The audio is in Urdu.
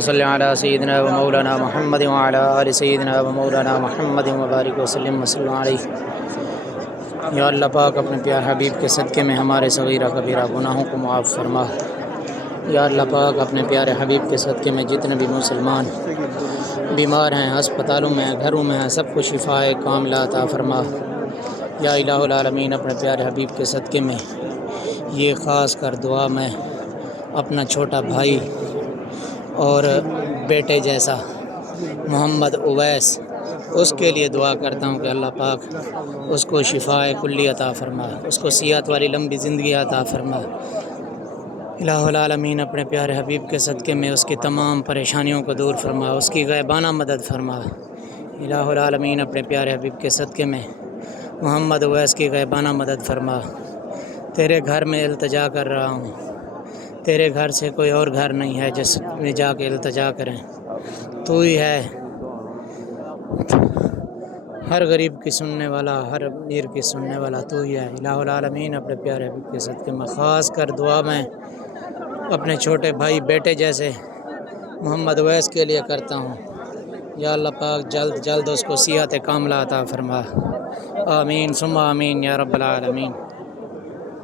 صلی علی سیدنا و مولانا محمد وعلی آل سیدنا و مولانا محمد مبارک وسلم وصلی علیہ۔ یا اللہ پاک اپنے پیار حبیب کے صدقے میں ہمارے صغیرہ کبیرہ گناہوں کو معاف فرما۔ یا اللہ پاک اپنے پیارے حبیب کے صدقے میں جتنے بھی مسلمان بیمار ہیں، ہسپتالوں میں ہیں، گھروں میں ہیں، سب کو شفائے کاملہ عطا فرما۔ یا الہ العالمین اپنے پیارے حبیب کے صدقے میں یہ خاص کر دعا میں اپنا چھوٹا بھائی اور بیٹے جیسا محمد اویس اس کے لیے دعا کرتا ہوں کہ اللہ پاک اس کو شفاء کلی عطا فرما، اس کو صحت والی لمبی زندگی عطا فرما۔ الہ العالمین اپنے پیارے حبیب کے صدقے میں اس کی تمام پریشانیوں کو دور فرما، اس کی غیبانہ مدد فرما۔ الہ العالمین اپنے پیارے حبیب کے صدقے میں محمد اویس کی غیبانہ مدد فرما۔ تیرے گھر میں التجا کر رہا ہوں، تیرے گھر سے کوئی اور گھر نہیں ہے جس میں جا کے التجا کریں، تو ہی ہے ہر غریب کی سننے والا، ہر امیر کی سننے والا تو ہی ہے۔ الہ العالمین اپنے پیارے حبیب کے صدقے میں خاص کر دعا میں اپنے چھوٹے بھائی بیٹے جیسے محمد اویس کے لیے کرتا ہوں۔ یا اللہ پاک جلد جلد اس کو صحت کاملہ عطا فرما۔ آمین ثم آمین یا رب العالمین۔